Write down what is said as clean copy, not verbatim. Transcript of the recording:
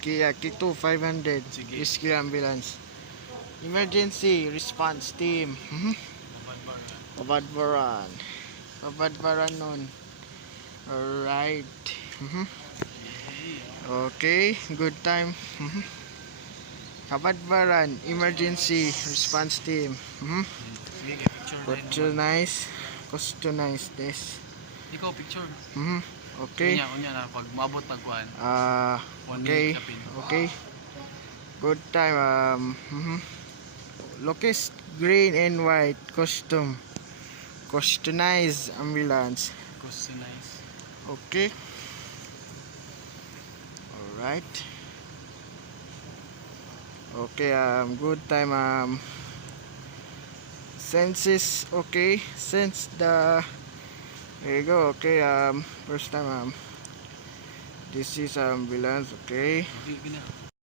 Kia Kito 500. Sige. Rescue ambulance. Emergency response team. Pabadbaran. Pabadbaran nun. Alright. Okay, good time. Pabadbaran emergency response team. Sige, picture Customize this. Ikaw picture. Okay. Kunya na pag maabot pagkuan. Okay. Okay. Good time. Locust green and white costume. Customized ambulance. Customize. Okay. Alright. Okay, good time. Senses okay. Sense the there you go. Okay, first time this is ambulance, okay. Sige na.